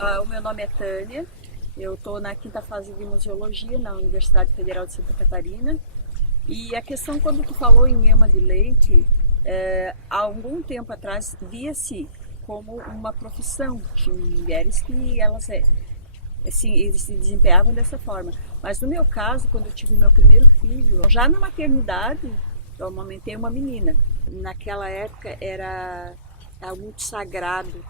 O meu nome é Tânia, eu estou na quinta fase de museologia na Universidade Federal de Santa Catarina. E a questão, quando tu falou em ama de leite, há algum tempo atrás via-se como uma profissão. Tinha mulheres que assim, eles se desempenhavam dessa forma. Mas no meu caso, quando eu tive meu primeiro filho, já na maternidade, eu amamentei uma menina. Naquela época era algo muito sagrado,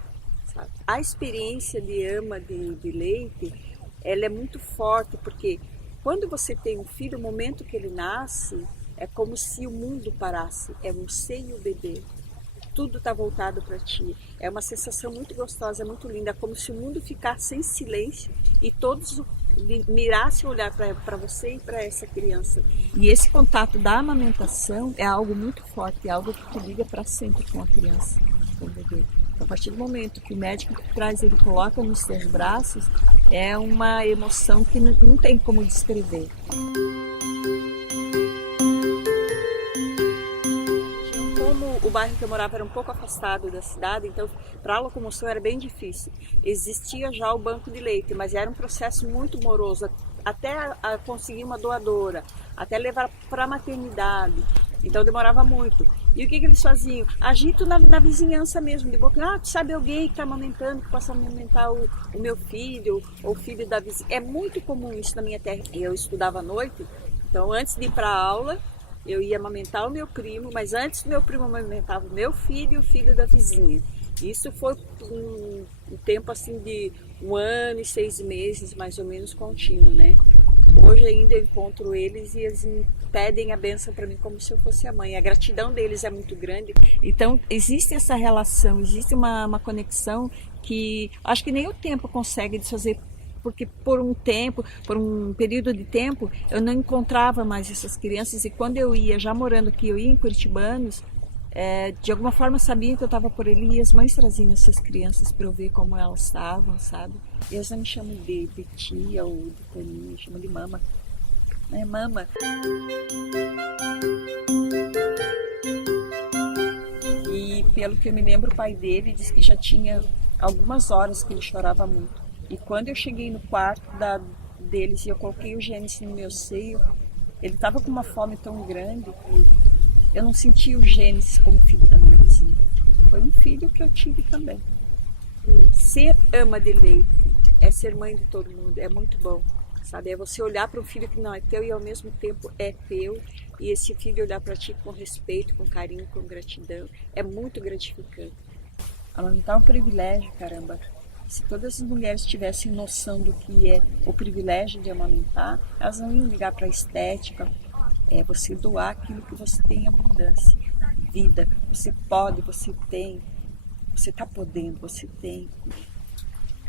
sabe? A experiência de ama de leite, ela é muito forte, porque quando você tem um filho, o momento que ele nasce, é como se o mundo parasse. É você e o bebê. Tudo está voltado para ti. É uma sensação muito gostosa, muito linda, como se o mundo ficasse em silêncio e todos mirassem olhar para você e para essa criança. E esse contato da amamentação é algo muito forte, é algo que te liga para sempre com a criança, com o bebê. A partir do momento que o médico traz ele coloca nos seus braços, é uma emoção que não tem como descrever. Como o bairro que eu morava era um pouco afastado da cidade, então para a locomoção era bem difícil. Existia já o banco de leite, mas era um processo muito moroso, até a conseguir uma doadora, até levar para a maternidade. Então demorava muito. E o que eles faziam? Agito na vizinhança mesmo, de boca, tu sabe alguém que está amamentando, que possa amamentar o meu filho, ou o filho da vizinha. É muito comum isso na minha terra. Eu estudava à noite, então antes de ir para a aula, eu ia amamentar o meu primo, mas antes do meu primo amamentava o meu filho e o filho da vizinha. Isso foi um tempo assim de 1 ano e 6 meses, mais ou menos, contínuo, né? Hoje ainda eu encontro eles e eles me pedem a bênção para mim como se eu fosse a mãe. A gratidão deles é muito grande. Então existe essa relação, existe uma conexão que acho que nem o tempo consegue desfazer, porque por um tempo, por um período de tempo, eu não encontrava mais essas crianças e quando eu ia, já morando aqui, eu ia em Curitibanos, de alguma forma sabiam que eu estava por ali e as mães traziam essas crianças para eu ver como elas estavam, sabe? E eles não me chamam de tia ou de Toninha, me chamam de mama. Né, mama? E pelo que eu me lembro, o pai dele disse que já tinha algumas horas que ele chorava muito. E quando eu cheguei no quarto deles e eu coloquei o Gênesis no meu seio, ele estava com uma fome tão grande que eu não senti o Gênesis como filho da minha vizinha. Foi um filho que eu tive também. Ser ama de leite é ser mãe de todo mundo, é muito bom, sabe? É você olhar para um filho que não é teu e ao mesmo tempo é teu, e esse filho olhar para ti com respeito, com carinho, com gratidão, é muito gratificante. Amamentar é um privilégio, caramba. Se todas as mulheres tivessem noção do que é o privilégio de amamentar, elas não iam ligar para a estética. É você doar aquilo que você tem em abundância. Vida, você pode, você tem, você está podendo, você tem.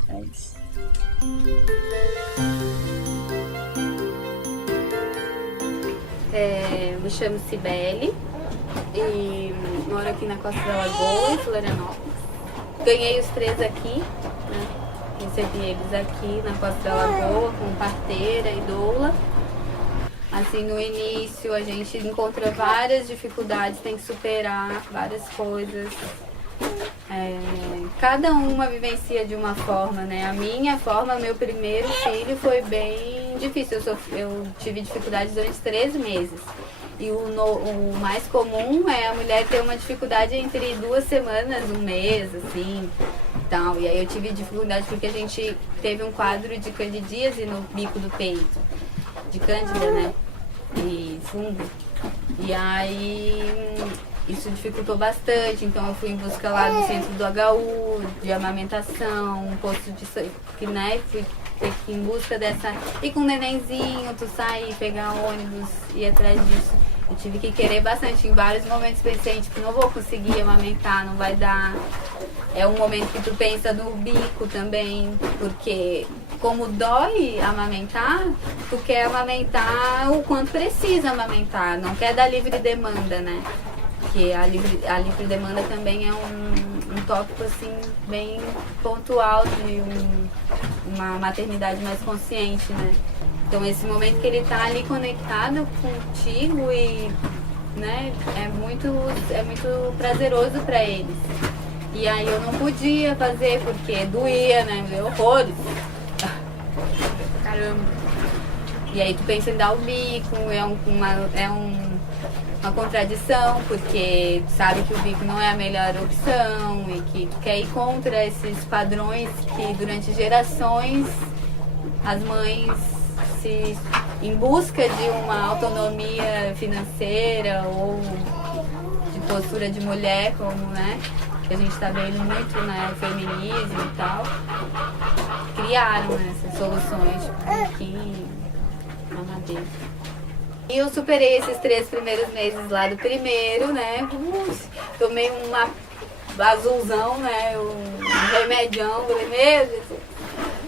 É isso. Me chamo Cibele e moro aqui na Costa da Lagoa, em Florianópolis. Ganhei os 3 aqui, né? Recebi eles aqui na Costa da Lagoa, com parteira e doula. Assim, no início a gente encontra várias dificuldades, tem que superar várias coisas. Cada uma vivencia de uma forma, né? A minha forma, meu primeiro filho foi bem difícil. Eu tive dificuldades durante 13 meses. E o mais comum é a mulher ter uma dificuldade entre 2 semanas, 1 mês, assim, tal. E aí eu tive dificuldade porque a gente teve um quadro de candidíase no bico do peito, de cândida, né? E fungo. E aí isso dificultou bastante, então eu fui em busca lá do centro do HU, de amamentação, um posto de sangue, que, né, fui ter que ir em busca dessa... E com o nenenzinho, tu sair, pegar ônibus, ir atrás disso. Eu tive que querer bastante, em vários momentos pensei, tipo, não vou conseguir amamentar, não vai dar. É um momento que tu pensa no bico também, porque como dói amamentar, tu quer amamentar o quanto precisa amamentar, não quer dar livre demanda, né? Porque a livre demanda também é um tópico assim bem pontual de uma maternidade mais consciente, né? Então esse momento que ele tá ali conectado contigo e, né, é muito prazeroso para eles. E aí eu não podia fazer porque doía, né? Horrores. Caramba. E aí tu pensa em dar o bico, uma contradição, porque tu sabe que o bico não é a melhor opção e que tu quer ir contra esses padrões que durante gerações as mães em busca de uma autonomia financeira ou de postura de mulher, como, né, que a gente está vendo muito, né, feminismo e tal, criaram, né, essas soluções, tipo, biquinho, mamadeira. E eu superei esses 3 primeiros meses lá do primeiro, né, tomei uma azulzão, né, um remedião, falei, meu Deus,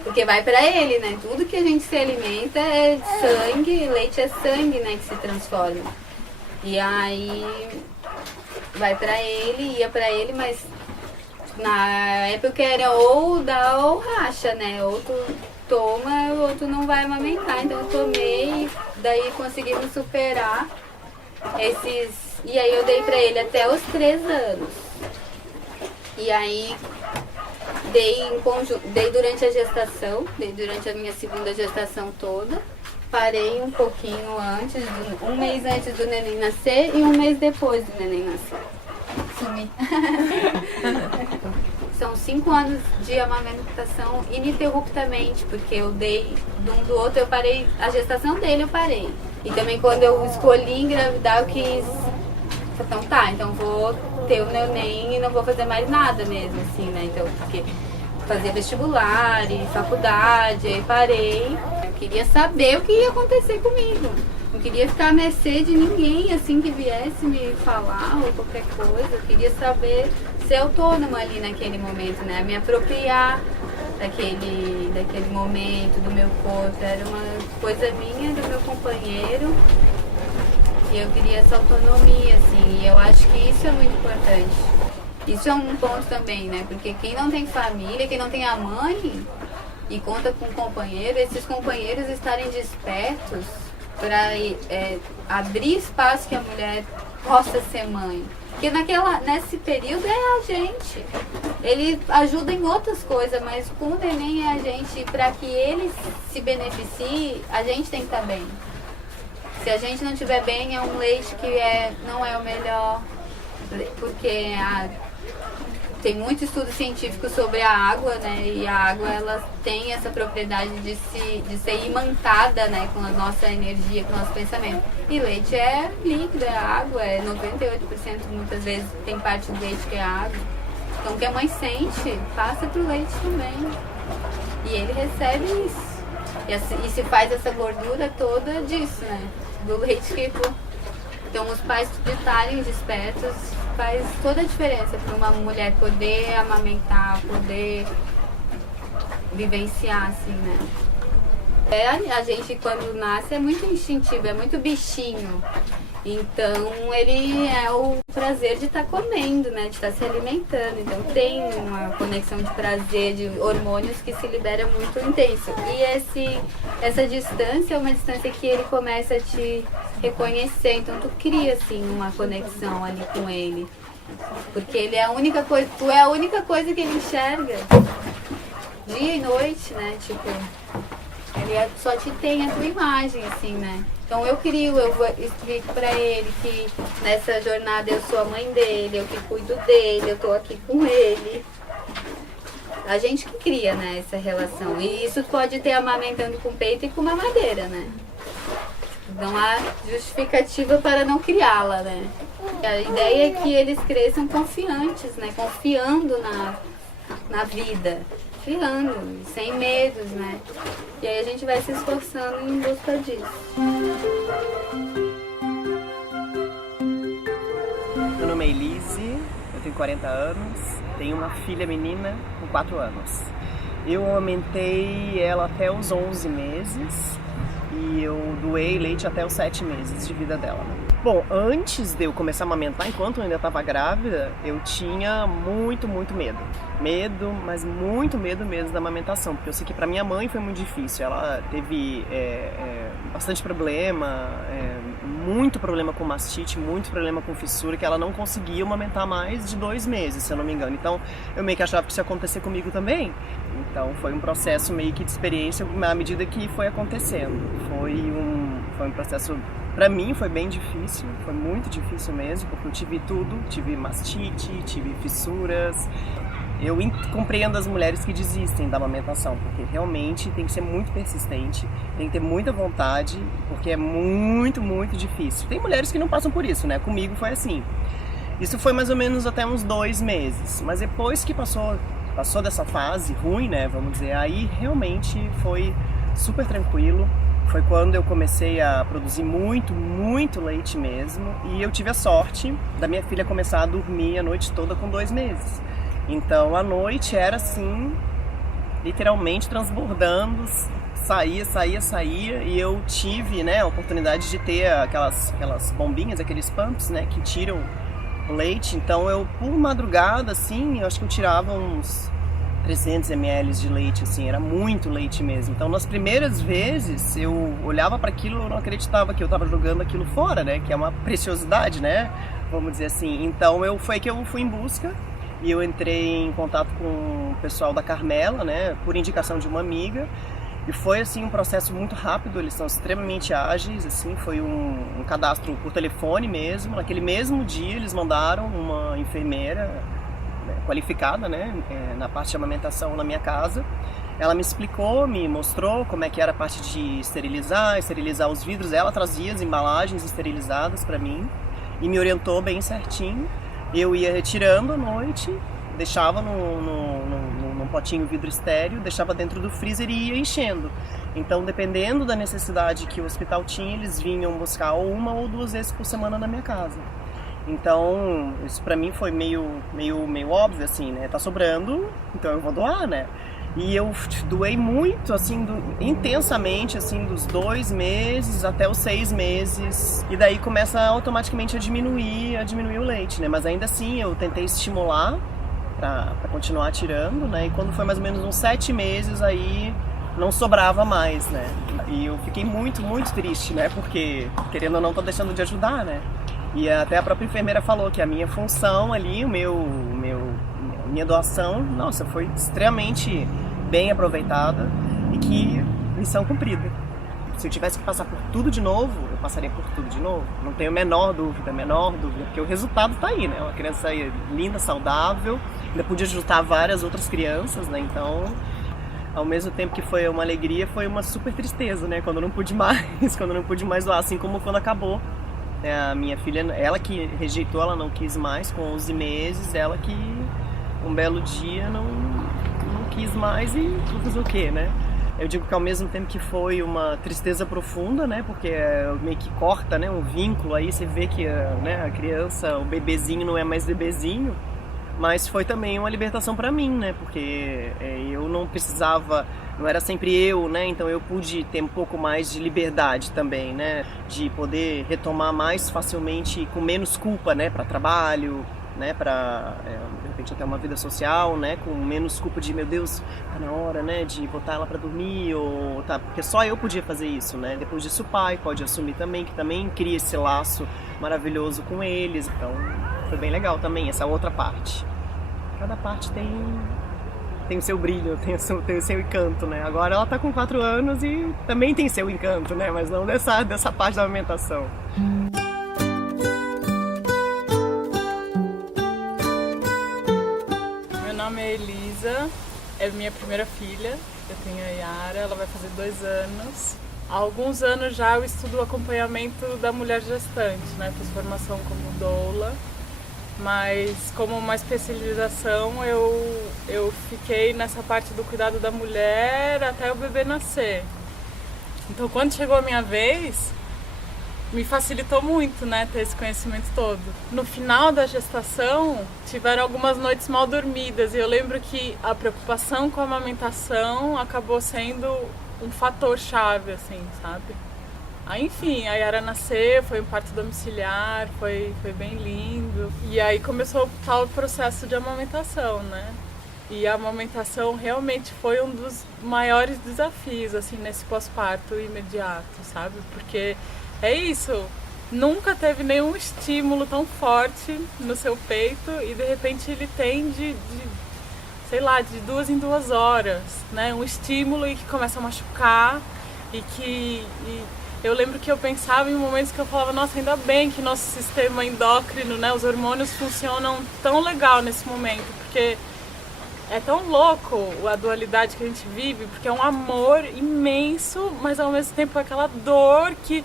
porque vai pra ele, né? Tudo que a gente se alimenta é sangue, leite é sangue, né? Que se transforma. E aí vai pra ele, ia pra ele, mas na época era ou dá ou racha, né? Ou tu toma ou tu não vai amamentar. Então eu tomei, daí conseguimos superar esses... E aí eu dei pra ele até os 3 anos. E aí... Dei durante a gestação, dei durante a minha segunda gestação toda. Parei um pouquinho antes, um mês antes do neném nascer e um mês depois do neném nascer. Sumi. São 5 anos de amamentação ininterruptamente, porque eu dei de um do outro, eu parei, a gestação dele eu parei. E também quando eu escolhi engravidar, eu quis... Então tá, então vou ter o neném e não vou fazer mais nada mesmo, assim, né? Então, porque fazia vestibular e faculdade, aí parei. Eu queria saber o que ia acontecer comigo. Não queria ficar à mercê de ninguém, assim, que viesse me falar ou qualquer coisa. Eu queria saber ser autônoma ali naquele momento, né? Me apropriar daquele momento, do meu corpo. Era uma coisa minha, do meu companheiro. E eu queria essa autonomia, assim, e eu acho que isso é muito importante. Isso é um ponto também, né? Porque quem não tem família, quem não tem a mãe e conta com um companheiro, esses companheiros estarem despertos para abrir espaço que a mulher possa ser mãe. Porque nesse período é a gente. Ele ajuda em outras coisas, mas com o neném é a gente. E para que ele se beneficie, a gente tem que estar bem. Se a gente não estiver bem, é um leite que não é o melhor, porque tem muito estudo científico sobre a água, né? E a água, ela tem essa propriedade de ser imantada, né? Com a nossa energia, com o nosso pensamento. E leite é líquido, é água, é 98%, muitas vezes tem parte do leite que é água. Então o que a mãe sente, passa pro leite também. E ele recebe isso. E se faz essa gordura toda disso, né? Do leite que... Então os pais estarem despertos faz toda a diferença para uma mulher poder amamentar, poder vivenciar, assim, né? A gente quando nasce é muito instintivo, é muito bichinho. Então ele é o prazer de estar comendo, né? De estar se alimentando. Então tem uma conexão de prazer, de hormônios que se libera muito intenso. E essa distância é uma distância que ele começa a te reconhecer. Então tu cria assim uma conexão ali com ele. Porque ele é a única coisa, tu é a única coisa que ele enxerga. Dia e noite, né? Tipo, ele só te tem a tua imagem, assim, né? Então eu explico pra ele que nessa jornada eu sou a mãe dele, eu que cuido dele, eu tô aqui com ele. A gente que cria, né, essa relação. E isso pode ter amamentando com peito e com mamadeira, né? Não há justificativa para não criá-la, né? A ideia é que eles cresçam confiantes, né? Confiando na vida. Confiando, sem medos, né? E aí a gente vai se esforçando em busca disso. Meu nome é Elise, eu tenho 40 anos, tenho uma filha menina com 4 anos. Eu amamentei ela até os 11 meses e eu doei leite até os 7 meses de vida dela. Bom, antes de eu começar a amamentar, enquanto eu ainda estava grávida, eu tinha muito medo. Medo, mas muito medo mesmo da amamentação, porque eu sei que para minha mãe foi muito difícil. Ela teve bastante problema, muito problema com mastite, muito problema com fissura, que ela não conseguia amamentar mais de 2 meses, se eu não me engano. Então eu meio que achava que isso ia acontecer comigo também. Então foi um processo meio que de experiência à medida que foi acontecendo. Foi um processo, pra mim foi bem difícil, foi muito difícil mesmo, porque eu tive tudo, tive mastite, tive fissuras. Eu compreendo as mulheres que desistem da amamentação, porque realmente tem que ser muito persistente, tem que ter muita vontade, porque é muito, muito difícil. Tem mulheres que não passam por isso, né? Comigo foi assim. Isso foi mais ou menos até uns 2 meses, mas depois que passou dessa fase ruim, né, vamos dizer, aí realmente foi super tranquilo. Foi quando eu comecei a produzir muito, muito leite mesmo, e eu tive a sorte da minha filha começar a dormir a noite toda com 2 meses. Então, à noite era assim, literalmente transbordando, saía, e eu tive, né, a oportunidade de ter aquelas bombinhas, aqueles pumps, né, que tiram o leite. Então, eu, por madrugada, assim, eu acho que eu tirava uns 300 ml de leite, assim, era muito leite mesmo. Então, nas primeiras vezes, eu olhava para aquilo, eu não acreditava que eu estava jogando aquilo fora, né, que é uma preciosidade, né, vamos dizer assim. Então, foi que eu fui em busca. E eu entrei em contato com o pessoal da Carmela, né, por indicação de uma amiga. E foi assim um processo muito rápido, eles são extremamente ágeis, assim, foi um cadastro por telefone mesmo. Naquele mesmo dia eles mandaram uma enfermeira, né, qualificada, né, na parte de amamentação na minha casa. Ela me explicou, me mostrou como é que era a parte de esterilizar os vidros. Ela trazia as embalagens esterilizadas para mim e me orientou bem certinho. Eu ia retirando à noite, deixava num potinho vidro estéreo, deixava dentro do freezer e ia enchendo. Então, dependendo da necessidade que o hospital tinha, eles vinham buscar 1 ou 2 vezes por semana na minha casa. Então, isso pra mim foi meio óbvio, assim, né? Tá sobrando, então eu vou doar, né? E eu doei muito, assim, intensamente, assim, dos 2 meses até os 6 meses. E daí começa automaticamente a diminuir o leite, né? Mas ainda assim eu tentei estimular pra continuar tirando, né? E quando foi mais ou menos uns 7 meses, aí não sobrava mais, né? E eu fiquei muito, muito triste, né? Porque, querendo ou não, tô deixando de ajudar, né? E até a própria enfermeira falou que a minha função ali, minha doação, nossa, foi extremamente bem aproveitada e que missão cumprida. Se eu tivesse que passar por tudo de novo, eu passaria por tudo de novo. Não tenho a menor dúvida, porque o resultado tá aí, né? Uma criança linda, saudável, ainda pude ajudar várias outras crianças, né? Então, ao mesmo tempo que foi uma alegria, foi uma super tristeza, né? Quando eu não pude mais doar, assim como quando acabou. A minha filha, ela que rejeitou, ela não quis mais, com 11 meses, ela que um belo dia não quis mais e fazer o quê, né? Eu digo que ao mesmo tempo que foi uma tristeza profunda, né? Porque meio que corta, né, um vínculo aí, você vê que né, a criança, o bebezinho não é mais bebezinho, mas foi também uma libertação para mim, né? Porque eu não precisava, não era sempre eu, né? Então eu pude ter um pouco mais de liberdade também, né? De poder retomar mais facilmente, com menos culpa, né? Para trabalho, né? Para de repente até uma vida social, né? Com menos culpa de, meu Deus, tá na hora, né? De botar ela para dormir ou tá, porque só eu podia fazer isso, né? Depois disso o pai pode assumir também, que também cria esse laço maravilhoso com eles. Então foi bem legal também essa outra parte. Cada parte tem o seu brilho, tem o seu encanto, né? Agora ela tá com 4 anos e também tem seu encanto, né? Mas não dessa parte da amamentação. Meu nome é Elisa, é minha primeira filha. Eu tenho a Yara, ela vai fazer 2 anos. Há alguns anos já eu estudo o acompanhamento da mulher gestante, né? Fiz formação como doula. Mas como uma especialização eu fiquei nessa parte do cuidado da mulher até o bebê nascer. Então quando chegou a minha vez, me facilitou muito, né, ter esse conhecimento todo. No final da gestação, tiveram algumas noites mal dormidas e eu lembro que a preocupação com a amamentação acabou sendo um fator chave, assim, sabe? Aí, enfim, a Yara nasceu, foi um parto domiciliar, foi bem lindo. E aí começou o tal processo de amamentação, né? E a amamentação realmente foi um dos maiores desafios, assim, nesse pós-parto imediato, sabe? Porque é isso, nunca teve nenhum estímulo tão forte no seu peito e de repente ele tem sei lá, de 2 em 2 horas, né? Um estímulo e que começa a machucar e eu lembro que eu pensava em momentos que eu falava, nossa, ainda bem que nosso sistema endócrino, né, os hormônios funcionam tão legal nesse momento, porque é tão louco a dualidade que a gente vive, porque é um amor imenso, mas ao mesmo tempo é aquela dor que,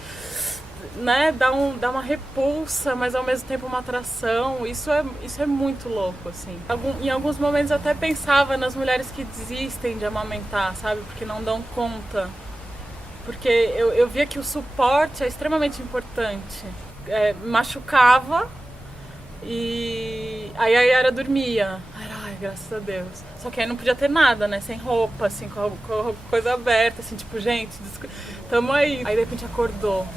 né, dá uma repulsa, mas ao mesmo tempo uma atração. Isso é muito louco, assim. Em alguns momentos eu até pensava nas mulheres que desistem de amamentar, sabe, porque não dão conta. Porque eu via que o suporte é extremamente importante. Machucava e aí a Yara dormia. Ai, graças a Deus. Só que aí não podia ter nada, né? Sem roupa, assim, com a coisa aberta, assim, tipo, gente, tamo aí. Aí de repente acordou.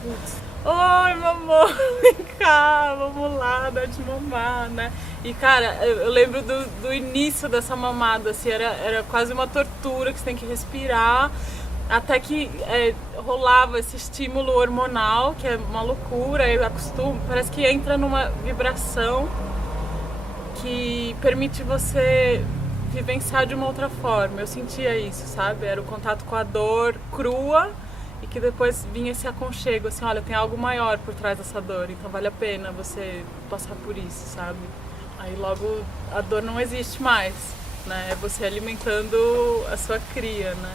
Putz. Oi, mamãe, vem cá, vamos lá, dar de mamar, né? E cara, eu lembro do início dessa mamada, assim, era quase uma tortura, que você tem que respirar. Até que rolava esse estímulo hormonal, que é uma loucura, eu acostumo, parece que entra numa vibração que permite você vivenciar de uma outra forma. Eu sentia isso, sabe? Era o contato com a dor crua e que depois vinha esse aconchego, assim, olha, tem algo maior por trás dessa dor, então vale a pena você passar por isso, sabe? Aí logo a dor não existe mais, né? É você alimentando a sua cria, né?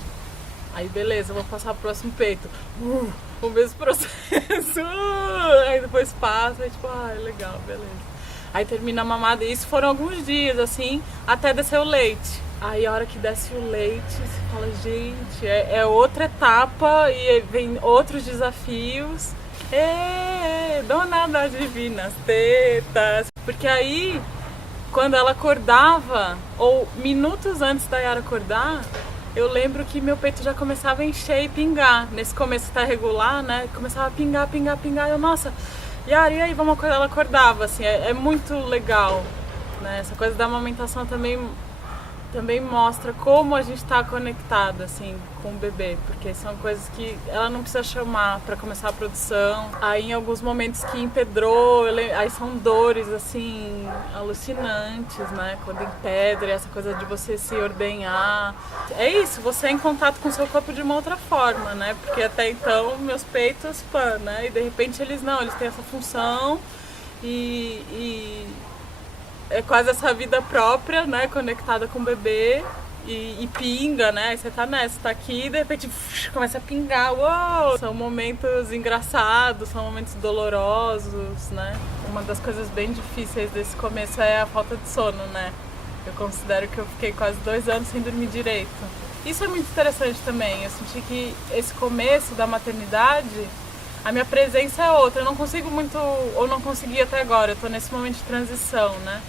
Aí beleza, vou passar pro próximo peito. O mesmo processo. Aí depois passa, e tipo, legal, beleza. Aí termina a mamada. E isso foram alguns dias, assim, até descer o leite. Aí a hora que desce o leite, você fala, gente, é outra etapa e vem outros desafios. Dona das divinas tetas. Porque aí, quando ela acordava, ou minutos antes da Yara acordar, eu lembro que meu peito já começava a encher e pingar. Nesse começo tá regular, né? Começava a pingar. Eu, nossa, Yara, e aí, vamos acordar? Ela acordava, assim, é muito legal, né? Essa coisa da amamentação também mostra como a gente tá conectada, assim, com o bebê. Porque são coisas que ela não precisa chamar pra começar a produção. Aí, em alguns momentos que empedrou, aí são dores, assim, alucinantes, né? Quando empedra, essa coisa de você se ordenhar. É isso, você é em contato com o seu corpo de uma outra forma, né? Porque até então, meus peitos, né? E de repente eles têm essa função e é quase essa vida própria, né, conectada com o bebê e pinga, né, aí você tá nessa, tá aqui e de repente começa a pingar, uou! São momentos engraçados, são momentos dolorosos, né. Uma das coisas bem difíceis desse começo é a falta de sono, né. Eu considero que eu fiquei quase 2 anos sem dormir direito. Isso é muito interessante também, eu senti que esse começo da maternidade, a minha presença é outra, eu não consigo muito, ou não consegui até agora, eu tô nesse momento de transição, né.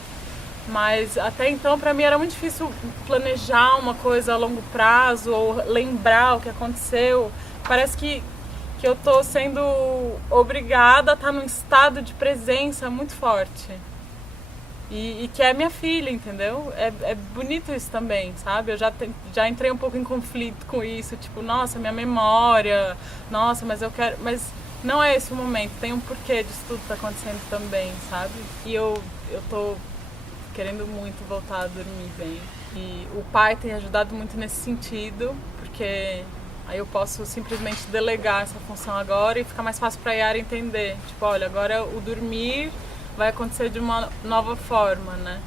Mas até então pra mim era muito difícil planejar uma coisa a longo prazo ou lembrar o que aconteceu. Parece que eu tô sendo obrigada a estar num estado de presença muito forte. E que é minha filha, entendeu? É bonito isso também, sabe? Eu já entrei um pouco em conflito com isso, tipo, nossa, minha memória, nossa, mas eu quero... Mas não é esse o momento, tem um porquê disso tudo tá acontecendo também, sabe? E eu tô querendo muito voltar a dormir bem. E o pai tem ajudado muito nesse sentido, porque aí eu posso simplesmente delegar essa função agora e ficar mais fácil para a Yara entender. Tipo, olha, agora o dormir vai acontecer de uma nova forma, né?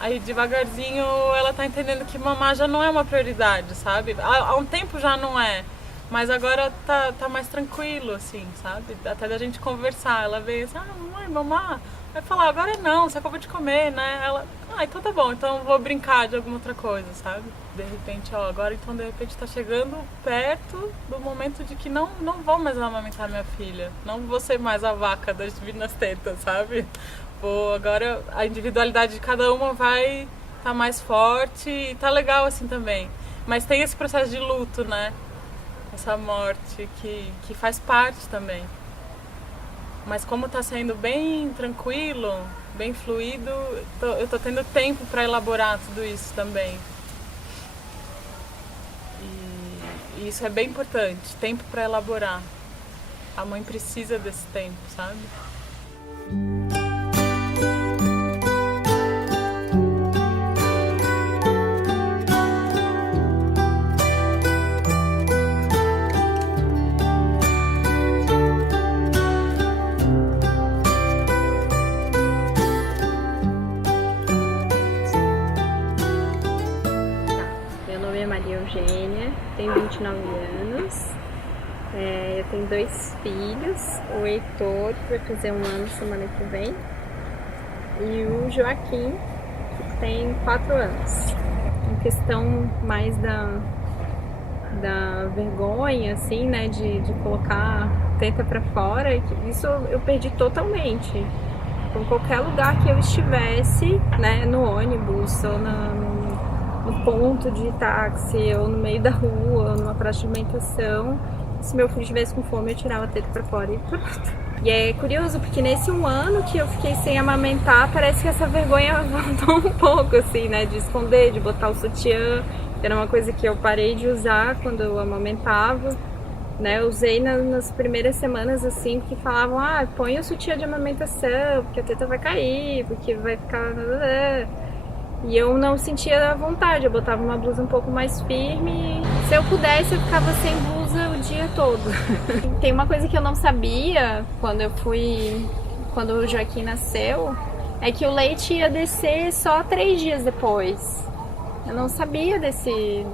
Aí devagarzinho ela tá entendendo que mamar já não é uma prioridade, sabe? Há um tempo já não é, mas agora tá mais tranquilo, assim, sabe? Até da gente conversar. Ela vem assim, mamãe, mamar. Vai falar, agora não, você acabou de comer, né? Ela, então tá bom, então vou brincar de alguma outra coisa, sabe? De repente, agora então de repente tá chegando perto do momento de que não vou mais amamentar minha filha. Não vou ser mais a vaca das divinas tetas, sabe? Agora a individualidade de cada uma vai tá mais forte e tá legal assim também. Mas tem esse processo de luto, né? Essa morte que faz parte também. Mas como tá sendo bem tranquilo, bem fluido, eu tô tendo tempo para elaborar tudo isso também. E isso é bem importante, tempo para elaborar. a mãe precisa desse tempo, sabe? Eugênia, tenho 29 anos, eu tenho 2 filhos, o Heitor, que vai fazer 1 ano semana que vem, e o Joaquim, que tem 4 anos. Em questão mais da vergonha, assim, né, de colocar teta pra fora, isso eu perdi totalmente. Com qualquer lugar que eu estivesse, né, no ônibus ou no ponto de táxi, ou no meio da rua, ou numa praça de alimentação, se meu filho estivesse com fome, eu tirava a teta pra fora e pronto. E é curioso, porque nesse 1 ano que eu fiquei sem amamentar, parece que essa vergonha voltou um pouco, assim, né, de esconder, de botar o sutiã, que era uma coisa que eu parei de usar quando eu amamentava, né, eu usei nas primeiras semanas, assim, porque falavam, põe o sutiã de amamentação, porque a teta vai cair, porque vai ficar... E eu não sentia vontade, eu botava uma blusa um pouco mais firme. Se eu pudesse, eu ficava sem blusa o dia todo. Tem uma coisa que eu não sabia quando o Joaquim nasceu, é que o leite ia descer só 3 dias depois. Eu não sabia desse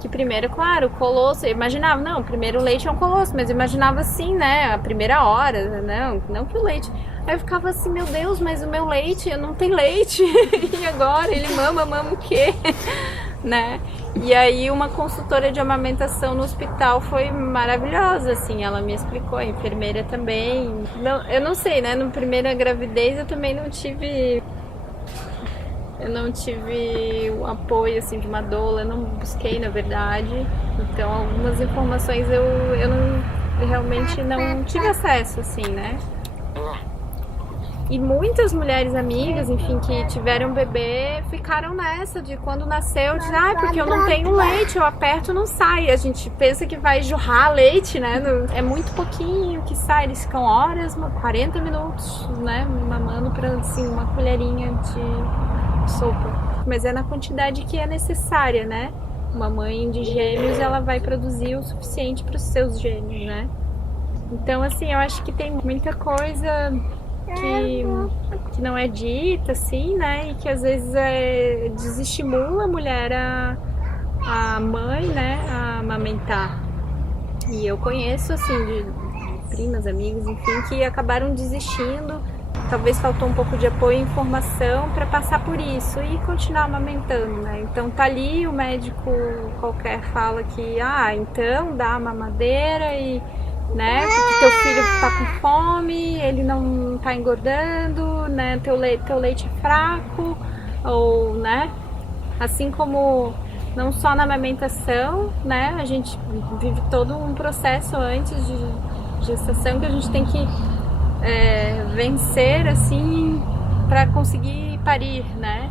que primeiro, claro, o colosso, eu imaginava, não, primeiro o leite é um colosso, mas eu imaginava assim, né, a primeira hora, não que o leite... Aí eu ficava assim, meu Deus, mas o meu leite, eu não tenho leite, e agora ele mama o quê? Né? E aí uma consultora de amamentação no hospital foi maravilhosa, assim, ela me explicou, a enfermeira também. Não, eu não sei, né, na primeira gravidez eu também não tive o apoio, assim, de uma doula, eu não busquei, na verdade. Então algumas informações eu realmente não tive acesso, assim, né? E muitas mulheres amigas, enfim, que tiveram bebê, ficaram nessa de quando nasceu, de porque eu não tenho leite, eu aperto, não sai. A gente pensa que vai jorrar leite, né? É muito pouquinho que sai, eles ficam horas, 40 minutos, né? Mamando para, assim, uma colherinha de sopa. Mas é na quantidade que é necessária, né? Uma mãe de gêmeos, ela vai produzir o suficiente para os seus gêmeos, né? Então, assim, eu acho que tem muita coisa... Que não é dita, assim, né, e que às vezes desestimula a mulher, a mãe, né, a amamentar. E eu conheço, assim, de primas, amigas, enfim, que acabaram desistindo, talvez faltou um pouco de apoio e informação para passar por isso e continuar amamentando, né. Então tá ali, o médico qualquer fala que, então dá a mamadeira e... né, porque teu filho tá com fome, ele não tá engordando, né, teu leite é fraco, ou, né, assim como não só na amamentação, né, a gente vive todo um processo antes de gestação que a gente tem que vencer, assim, para conseguir parir, né,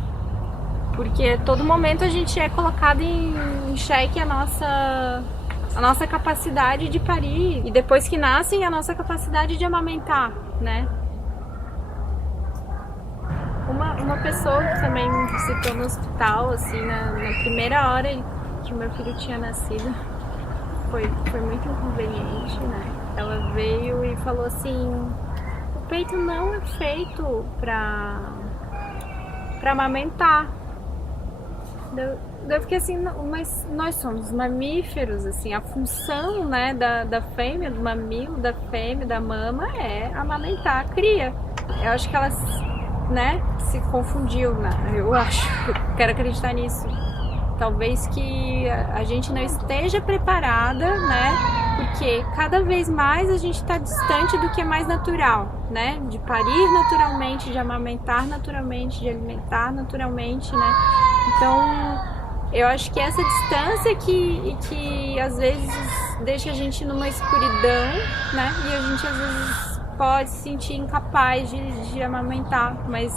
porque a todo momento a gente é colocado em xeque a nossa capacidade de parir e depois que nascem a nossa capacidade de amamentar, né? Uma pessoa que também me visitou no hospital, assim, na primeira hora que o meu filho tinha nascido, foi muito inconveniente, né? Ela veio e falou assim, o peito não é feito pra amamentar. Eu fiquei assim, mas nós somos mamíferos, assim, a função, né, da fêmea, do mamilo, da fêmea, da mama é amamentar a cria. Eu acho que ela, né, se confundiu, né? Eu acho, quero acreditar nisso. Talvez que a gente não esteja preparada, né, porque cada vez mais a gente está distante do que é mais natural, né, de parir naturalmente, de amamentar naturalmente, de alimentar naturalmente, né. Então, eu acho que essa distância que às vezes deixa a gente numa escuridão, né? E a gente às vezes pode se sentir incapaz de amamentar, mas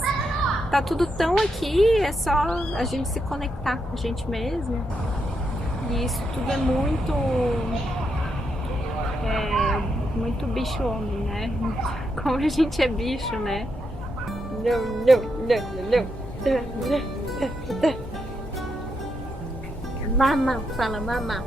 tá tudo tão aqui, é só a gente se conectar com a gente mesmo. E isso tudo é muito muito bicho-homem, né? Como a gente é bicho, né? Não, não, não, não, não. Mamão, fala mamão.